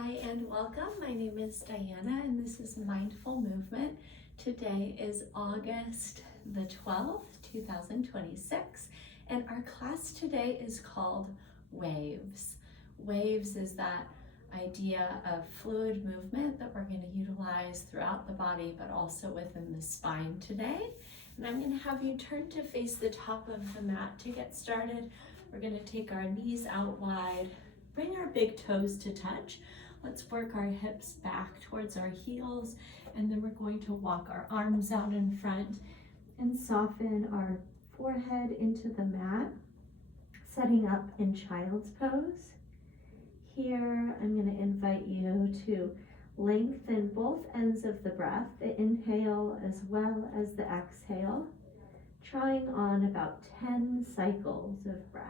Hi and welcome. My name is Diana and this is Mindful Movement. Today is August the 12th, 2026, and our class today is called Waves. Waves is that idea of fluid movement that we're going to utilize throughout the body but also within the spine today. And I'm going to have you turn to face the top of the mat to get started. We're going to take our knees out wide. Bring our big toes to touch. Let's work our hips back towards our heels, and then we're going to walk our arms out in front and soften our forehead into the mat, setting up in child's pose. Here, I'm going to invite you to lengthen both ends of the breath, the inhale as well as the exhale, trying on about 10 cycles of breath.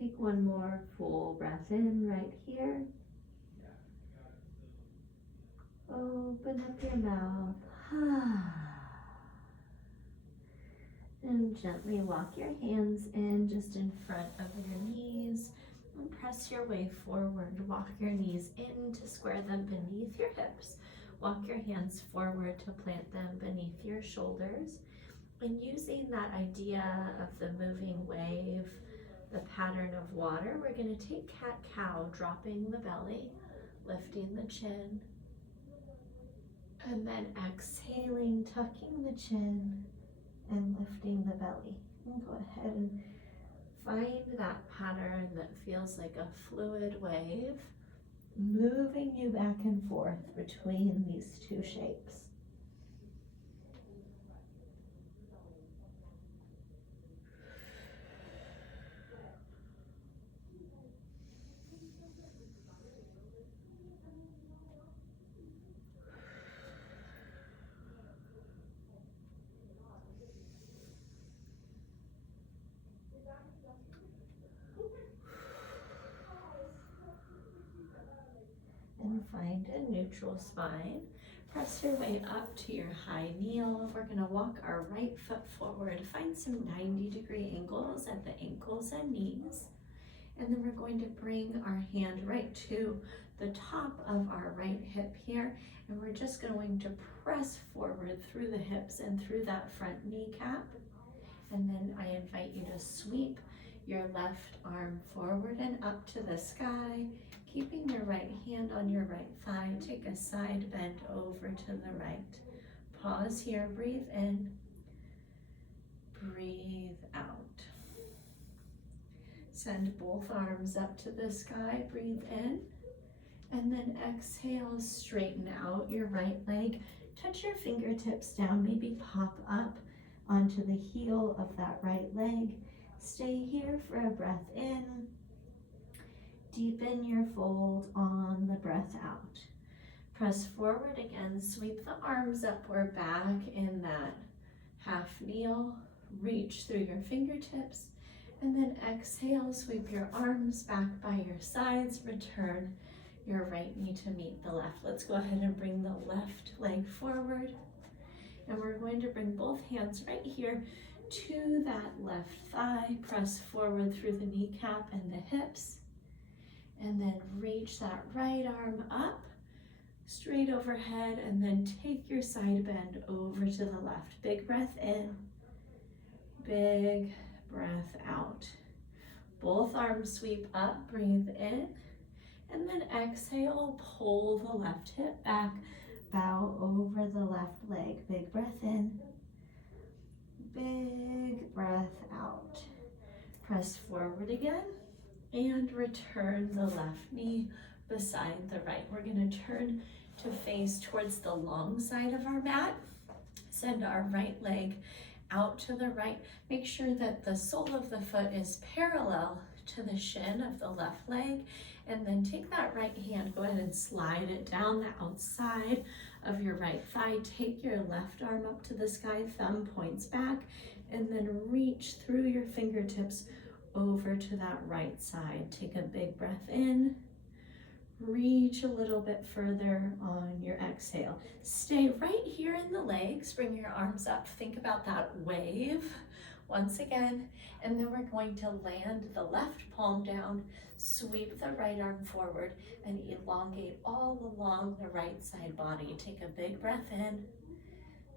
Take one more full breath in right here. Open up your mouth. And gently walk your hands in just in front of your knees. And press your way forward. Walk your knees in to square them beneath your hips. Walk your hands forward to plant them beneath your shoulders. And using that idea of the moving wave, the pattern of water, we're going to take cat-cow, dropping the belly, lifting the chin, and then exhaling, tucking the chin and lifting the belly. And go ahead and find that pattern that feels like a fluid wave, moving you back and forth between these two shapes. And find a neutral spine. Press your way up to your high kneel. We're going to walk our right foot forward. Find some 90-degree angles at the ankles and knees. And then we're going to bring our hand right to the top of our right hip here. And we're just going to press forward through the hips and through that front kneecap. And then I invite you to sweep your left arm forward and up to the sky. Keeping your right hand on your right thigh, take a side bend over to the right. Pause here, breathe in, breathe out. Send both arms up to the sky, breathe in, and then exhale, straighten out your right leg. Touch your fingertips down, maybe pop up onto the heel of that right leg. Stay here for a breath in. Deepen your fold on the breath out. Press forward again, sweep the arms up or back in that half kneel. Reach through your fingertips, and then exhale, sweep your arms back by your sides. Return your right knee to meet the left. Let's go ahead and bring the left leg forward. And we're going to bring both hands right here to that left thigh. Press forward through the kneecap and the hips. And then reach that right arm up, straight overhead, and then take your side bend over to the left. Big breath in, big breath out. Both arms sweep up, breathe in, and then exhale, pull the left hip back, bow over the left leg. Big breath in, big breath out. Press forward again and return the left knee beside the right. We're going to turn to face towards the long side of our mat. Send our right leg out to the right. Make sure that the sole of the foot is parallel to the shin of the left leg. And then take that right hand, go ahead and slide it down the outside of your right thigh. Take your left arm up to the sky, thumb points back, and then reach through your fingertips over to that right side. Take a big breath in. Reach a little bit further on your exhale. Stay right here in the legs. Bring your arms up. Think about that wave once again. And then we're going to land the left palm down, sweep the right arm forward, and elongate all along the right side body. Take a big breath in.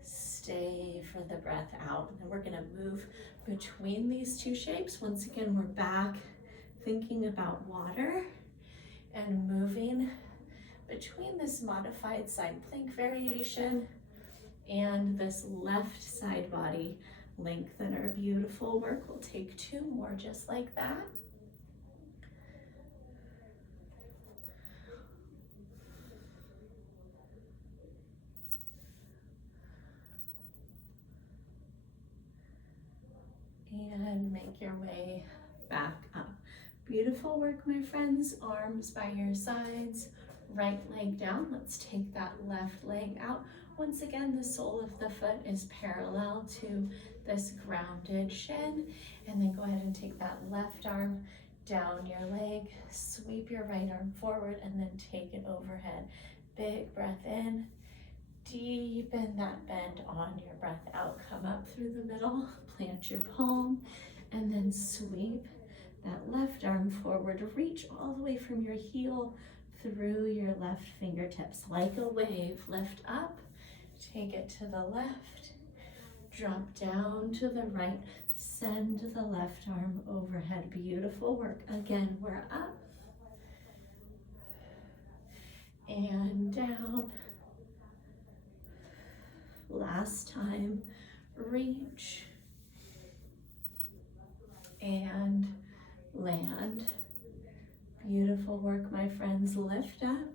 Stay for the breath out. And then we're going to move between these two shapes. Once again, we're back thinking about water and moving between this modified side plank variation and this left side body. Lengthen our beautiful work. We'll take two more just like that. And make your way back up. Beautiful work, my friends. Arms by your sides, right leg down. Let's take that left leg out. Once again, the sole of the foot is parallel to this grounded shin. And then go ahead and take that left arm down your leg, sweep your right arm forward, and then take it overhead. Big breath in, deepen that bend on your breath out. Come up through the middle, plant your palm, and then sweep that left arm forward. Reach all the way from your heel through your left fingertips. Like a wave, lift up, take it to the left, drop down to the right, send the left arm overhead. Beautiful work. Again, we're up and down. Last time, reach and land. Beautiful work, my friends. Lift up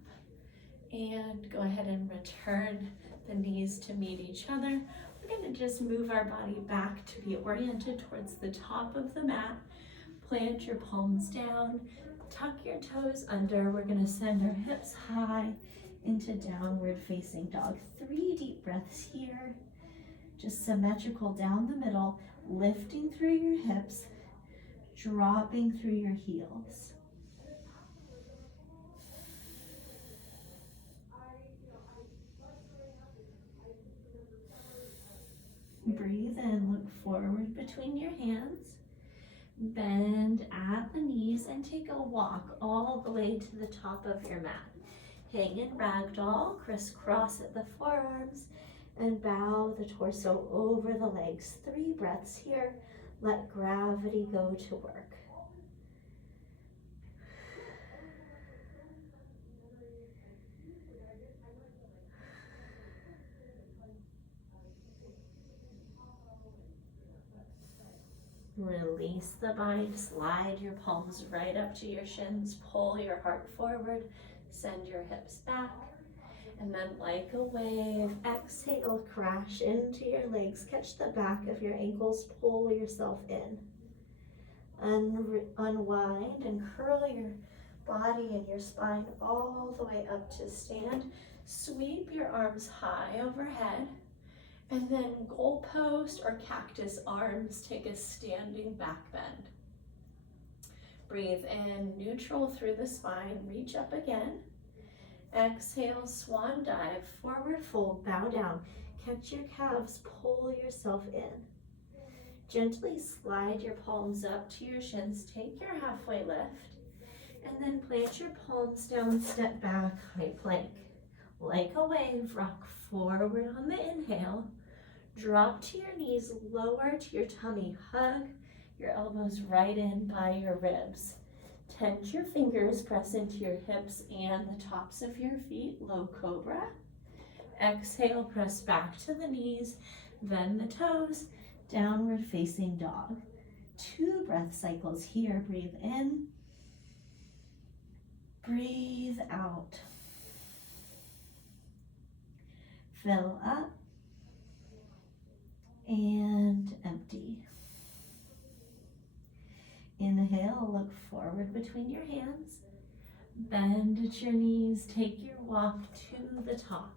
and go ahead and return the knees to meet each other. We're going to just move our body back to be oriented towards the top of the mat. Plant your palms down, tuck your toes under. We're going to send our hips high into downward facing dog. 3 deep breaths here. Just symmetrical down the middle, lifting through your hips, dropping through your heels. Breathe in, look forward between your hands, bend at the knees, and take a walk all the way to the top of your mat. Hang in ragdoll, crisscross at the forearms, and bow the torso over the legs. 3 breaths here. Let gravity go to work. Release the bind, slide your palms right up to your shins, pull your heart forward, send your hips back, and then like a wave, exhale, crash into your legs, catch the back of your ankles, pull yourself in. Unwind and curl your body and your spine all the way up to stand. Sweep your arms high overhead, and then goalpost or cactus arms, take a standing back bend. Breathe in, neutral through the spine, reach up again. Exhale, swan dive, forward fold, bow down. Catch your calves, pull yourself in. Gently slide your palms up to your shins, take your halfway lift, and then plant your palms down, step back, high plank. Like a wave, rock forward on the inhale. Drop to your knees, lower to your tummy, hug your elbows right in by your ribs. Tense your fingers, press into your hips and the tops of your feet, low cobra. Exhale, press back to the knees, bend the toes, downward facing dog. 2 breath cycles here. Breathe in, breathe out. Fill up and empty. Inhale, look forward between your hands. Bend at your knees, take your walk to the top.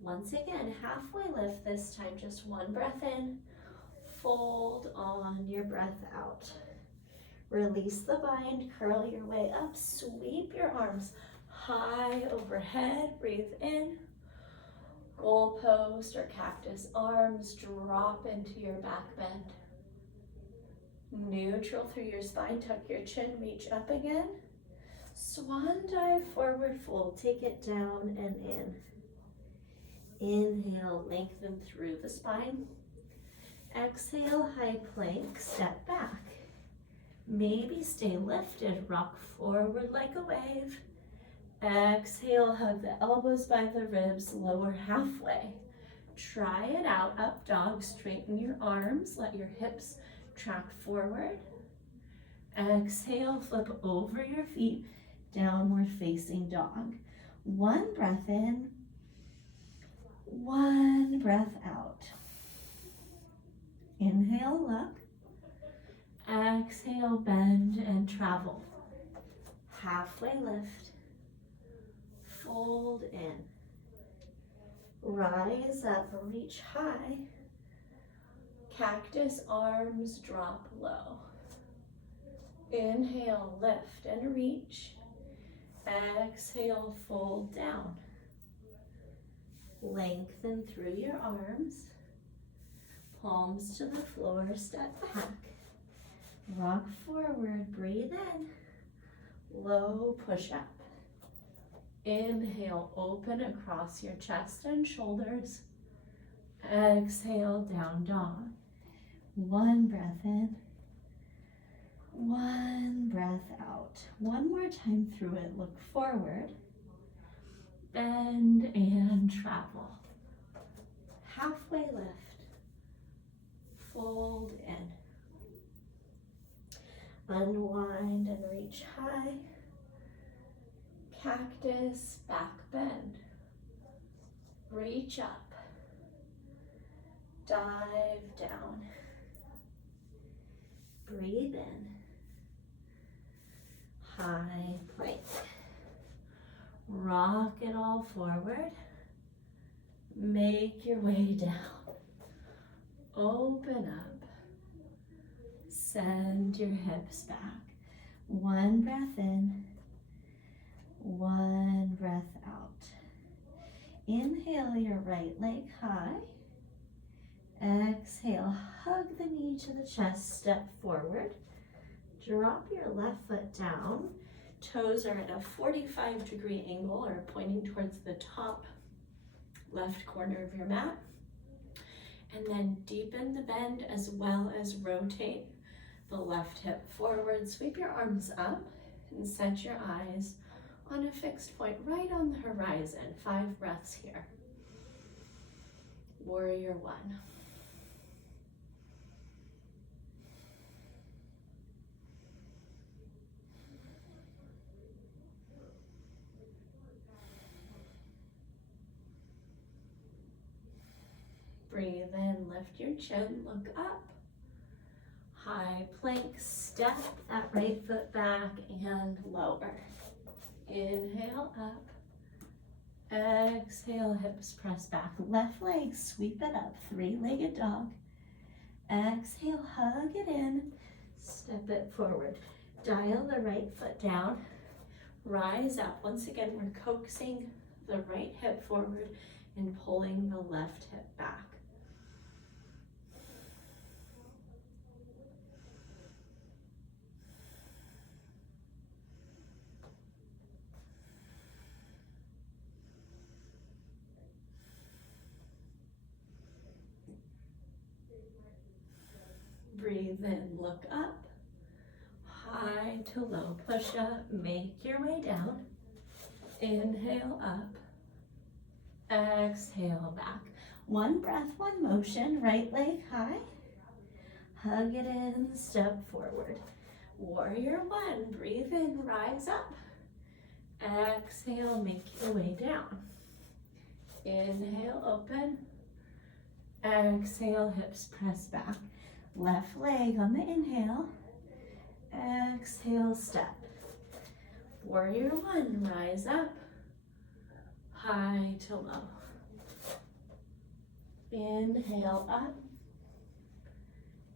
Once again, halfway lift this time, just 1 breath in. Fold on your breath out. Release the bind, curl your way up, sweep your arms high overhead, breathe in. Goalpost or cactus arms, drop into your back bend. Neutral through your spine, tuck your chin, reach up again. Swan dive, forward fold, take it down and in. Inhale, lengthen through the spine. Exhale, high plank, step back. Maybe stay lifted, rock forward like a wave. Exhale, hug the elbows by the ribs, lower halfway. Try it out, up dog, straighten your arms, let your hips track forward. Exhale, flip over your feet, downward facing dog. 1 breath in, 1 breath out. Inhale, look. Exhale, bend and travel. Halfway lift. Fold in. Rise up, reach high. Cactus arms drop low. Inhale, lift and reach. Exhale, fold down. Lengthen through your arms. Palms to the floor, step back. Rock forward, breathe in. Low push up. Inhale, open across your chest and shoulders. Exhale, down dog. 1 breath in. 1 breath out. 1 more time through it. Look forward. Bend and travel. Halfway lift. Fold in. Unwind and reach high. Cactus, back bend. Reach up. Dive down. Breathe in. High plank. Rock it all forward. Make your way down. Open up. Send your hips back. 1 breath in. 1 breath out. Inhale your right leg high. Exhale, hug the knee to the chest, step forward. Drop your left foot down. Toes are at a 45-degree angle or pointing towards the top left corner of your mat. And then deepen the bend as well as rotate the left hip forward. Sweep your arms up and set your eyes on a fixed point right on the horizon. 5 breaths here. Warrior 1. Breathe in, lift your chin, look up. High plank, step that right foot back and lower. Inhale up, Exhale, hips press back. Left leg, sweep it up. Three-legged dog. Exhale, hug it in. Step it forward. Dial the right foot down. Rise up. Once again, we're coaxing the right hip forward and pulling the left hip back. Breathe in, look up. High to low, push up, make your way down. Inhale up. Exhale back. One breath, one motion. Right leg high. Hug it in, step forward. Warrior one, breathe in, rise up. Exhale, make your way down. Inhale, open. Exhale, hips press back. Left leg on the inhale. Exhale, step. Warrior one, rise up. High to low. Inhale up.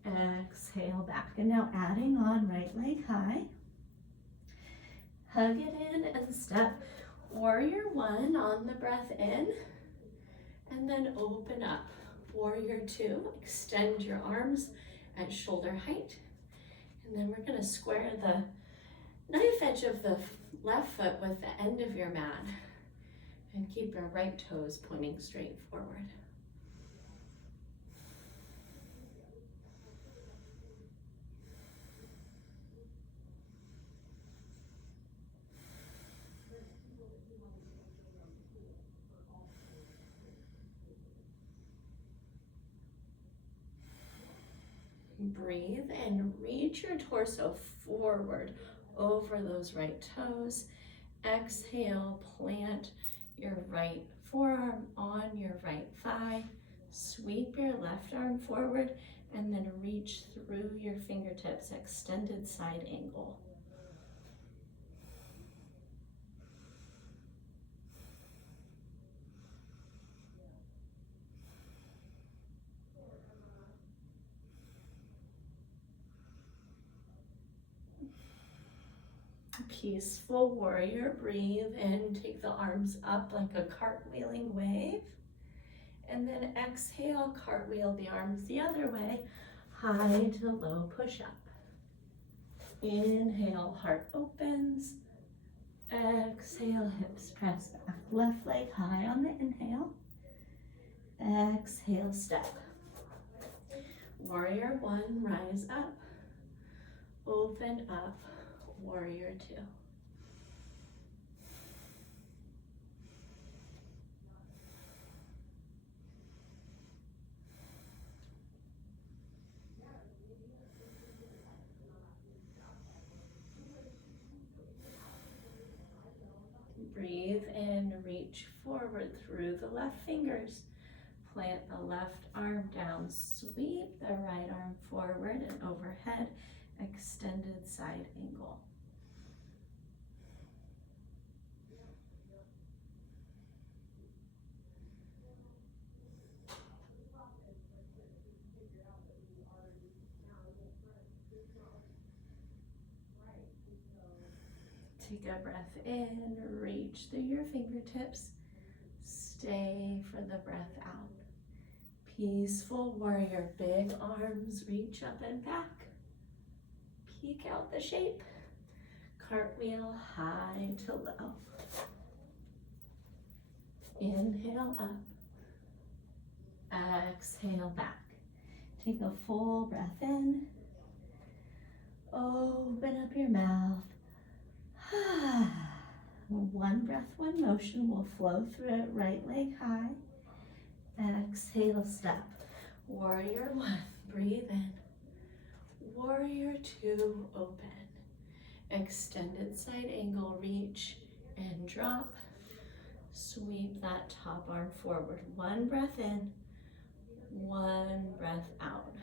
Exhale back. And now adding on right leg high. Hug it in and step. Warrior one on the breath in. And then open up. Warrior two, extend your arms at shoulder height. And then we're gonna square the knife edge of the left foot with the end of your mat. And keep your right toes pointing straight forward. Breathe and reach your torso forward over those right toes. Exhale, plant your right forearm on your right thigh. Sweep your left arm forward and then reach through your fingertips, extended side angle. Peaceful warrior, breathe in, take the arms up like a cartwheeling wave. And then exhale, cartwheel the arms the other way, high to low, push up. Inhale, heart opens. Exhale, hips press back. Left leg high on the inhale. Exhale, step. Warrior one, rise up. Open up. Warrior two. Breathe in, reach forward through the left fingers. Plant the left arm down, sweep the right arm forward and overhead, extended side angle. Take a breath in, reach through your fingertips, stay for the breath out. Peaceful warrior, big arms, reach up and back. Peek out the shape. Cartwheel high to low. Inhale up. Exhale back. Take a full breath in. Open up your mouth. One breath, one motion will flow through it. Right leg high. Exhale, step. Warrior one, breathe in. Warrior two, open. Extended side angle, reach and drop. Sweep that top arm forward. One breath in, one breath out.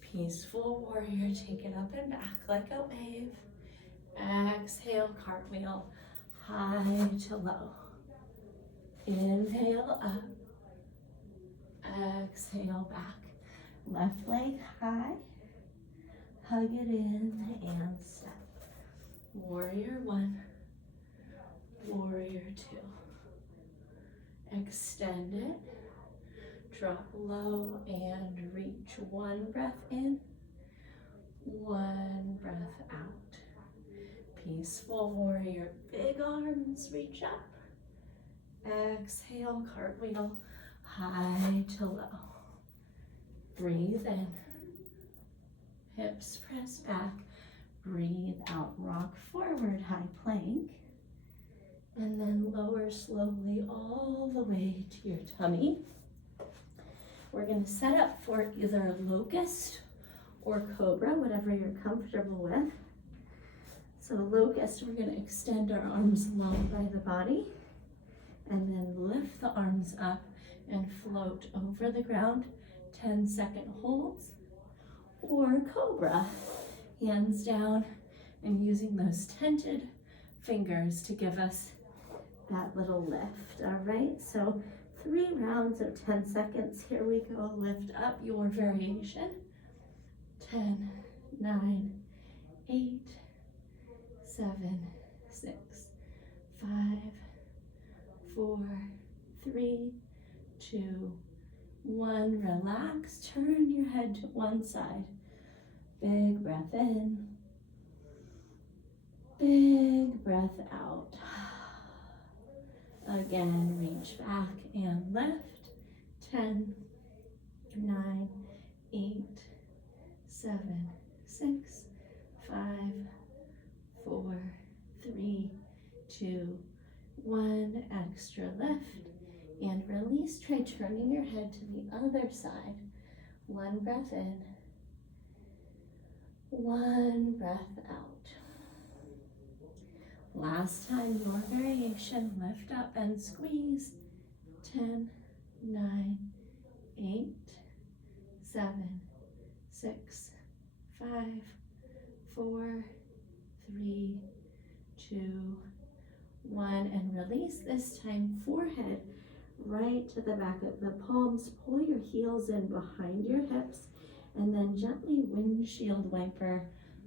Peaceful warrior, take it up and back like a wave. Exhale, cartwheel, high to low. Inhale up, exhale back. Left leg high, hug it in and step. Warrior one, warrior two. Extend it, drop low and reach. One breath in, one breath out. Peaceful warrior, big arms reach up. Exhale, cartwheel, high to low. Breathe in, hips press back. Breathe out, rock forward, high plank. And then lower slowly all the way to your tummy. We're gonna set up for either locust or cobra, whatever you're comfortable with. So locust, we're gonna extend our arms long by the body and then lift the arms up and float over the ground, 10-second holds. Or cobra, hands down and using those tented fingers to give us that little lift. All right, so 3 rounds of 10 seconds. Here we go. Lift up your variation. 10, 9, 8, 7, 6, 5, 4, 3, 2, 1. Relax. Turn your head to one side. Big breath in. Big breath out. Again, reach back and lift. 10, 9, 8, 7, 6, 5, 4, 3, 2, 1. Extra lift and release. Try turning your head to the other side. One breath in. One breath out. Last time, your variation, lift up and squeeze. 10, 9, 8, 7, 6, 5, 4, 3, 2, 1. And release this time, forehead right to the back of the palms. Pull your heels in behind your hips and then gently windshield wiper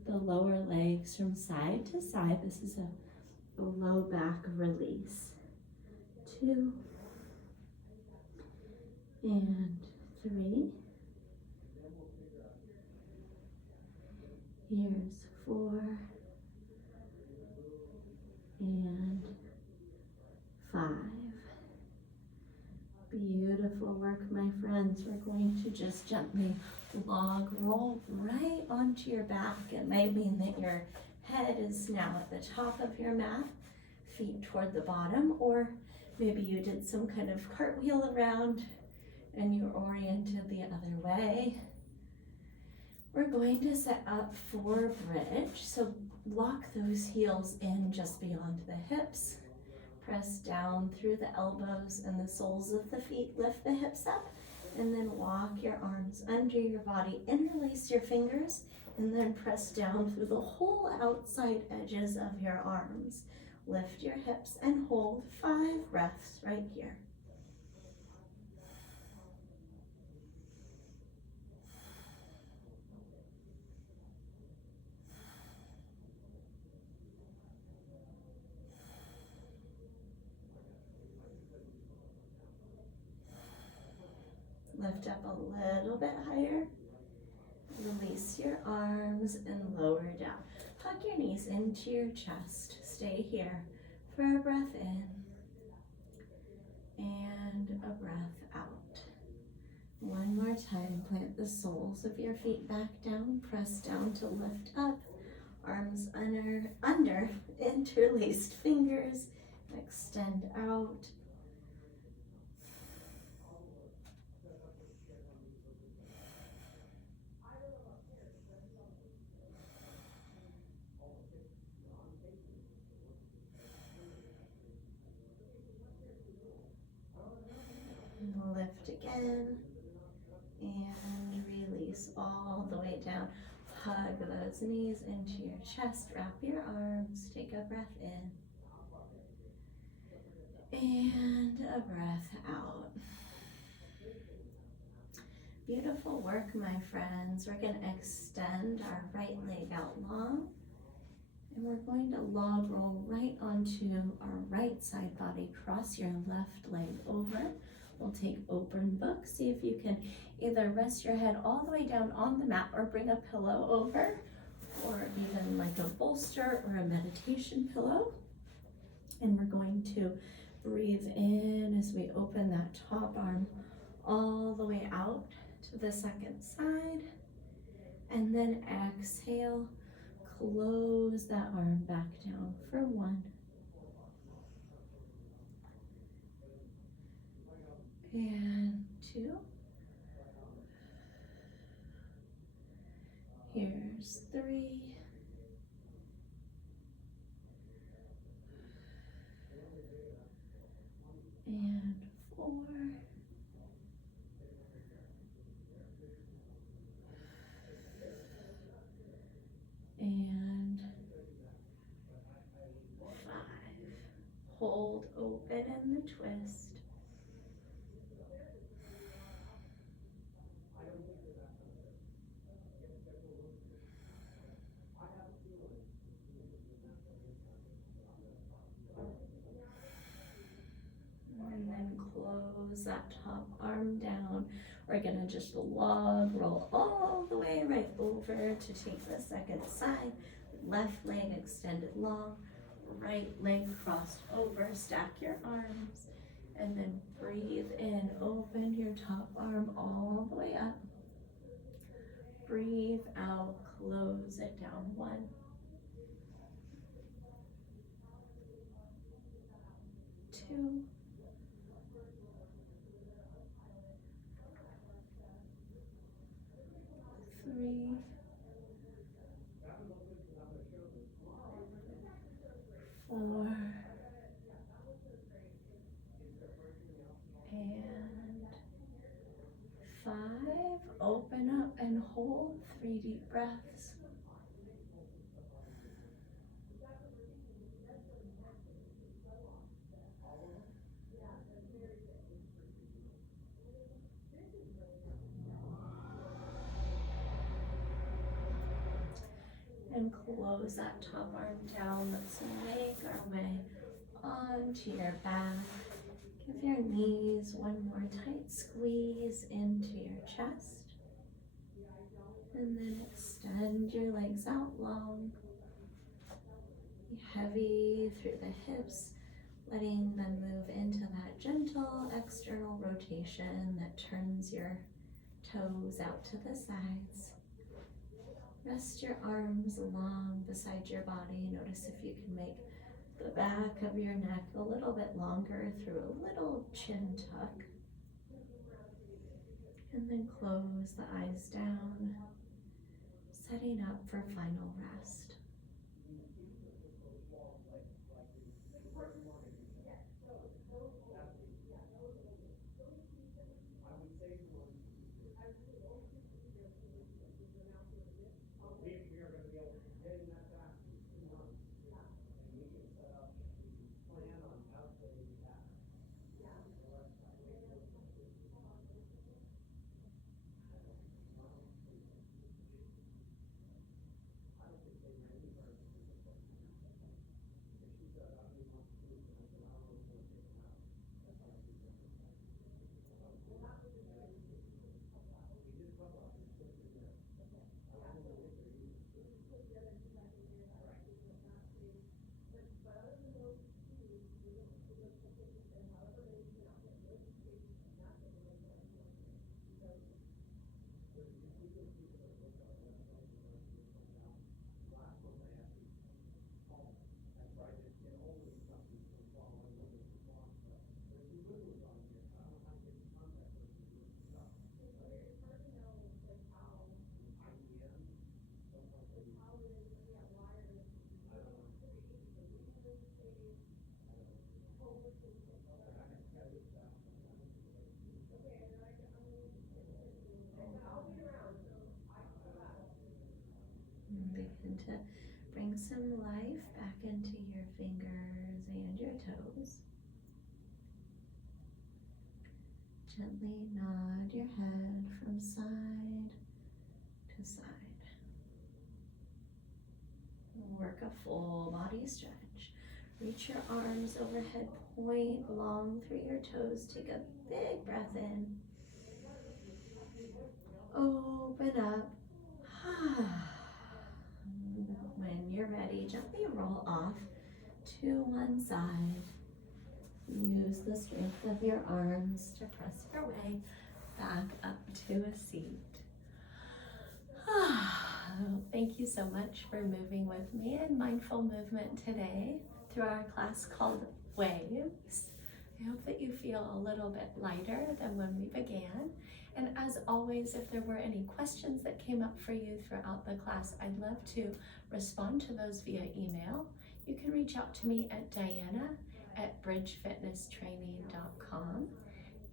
the lower legs from side to side. This is a low back release. 2 and 3. Here's 4 and 5. Beautiful work, my friends. We're going to just gently log roll right onto your back. It may mean that your head is now at the top of your mat, feet toward the bottom, or maybe you did some kind of cartwheel around and you're oriented the other way. We're going to set up for bridge. So lock those heels in just beyond the hips. Press down through the elbows and the soles of the feet. Lift the hips up and then walk your arms under your body. Interlace your fingers and then press down through the whole outside edges of your arms. Lift your hips and hold 5 breaths right here. Lift up a little bit higher. Release your arms and lower down. Hug your knees into your chest. Stay here for a breath in and a breath out. One more time, plant the soles of your feet back down. Press down to lift up. Arms under interlaced fingers. Extend out. Lift again and release all the way down. Hug those knees into your chest. Wrap your arms. Take a breath in And a breath out. Beautiful work, my friends. We're going to extend our right leg out long. And we're going to log roll right onto our right side body. Cross your left leg over. We'll take open book. See if you can either rest your head all the way down on the mat or bring a pillow over, or even like a bolster or a meditation pillow. And we're going to breathe in as we open that top arm all the way out to the second side. And then exhale, close that arm back down for 1. And 2. Here's 3. And 4. And 5. Hold open in the twist. And then close that top arm down. We're gonna just log roll all the way right over to take the second side. Left leg extended long, right leg crossed over. Stack your arms and then breathe in. Open your top arm all the way up. Breathe out, close it down. 1. 2. 3. 4. And 5. Open up and hold 3 deep breaths. And close that top arm down. Let's make our way onto your back. Give your knees one more tight squeeze into your chest. And then extend your legs out long. Be heavy through the hips, letting them move into that gentle external rotation that turns your toes out to the sides. Rest your arms long beside your body. Notice if you can make the back of your neck a little bit longer through a little chin tuck. And then close the eyes down, setting up for final rest. And begin to bring some life back into your fingers and your toes. Gently nod your head from side to side. Work a full body stretch. Reach your arms overhead, point long through your toes. Take a big breath in. Open up. When you're ready, gently roll off to one side. Use the strength of your arms to press your way back up to a seat. Thank you so much for moving with me in mindful movement today through our class called Waves. I hope that you feel a little bit lighter than when we began. And as always, if there were any questions that came up for you throughout the class, I'd love to respond to those via email. You can reach out to me at diana@bridgefitnesstraining.com.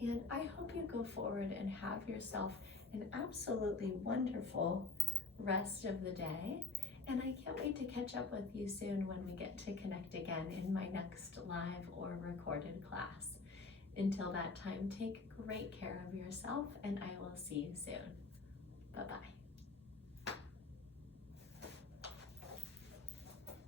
And I hope you go forward and have yourself an absolutely wonderful rest of the day. And I can't wait to catch up with you soon when we get to connect again in my next live or recorded class. Until that time, take great care of yourself, and I will see you soon. Bye-bye.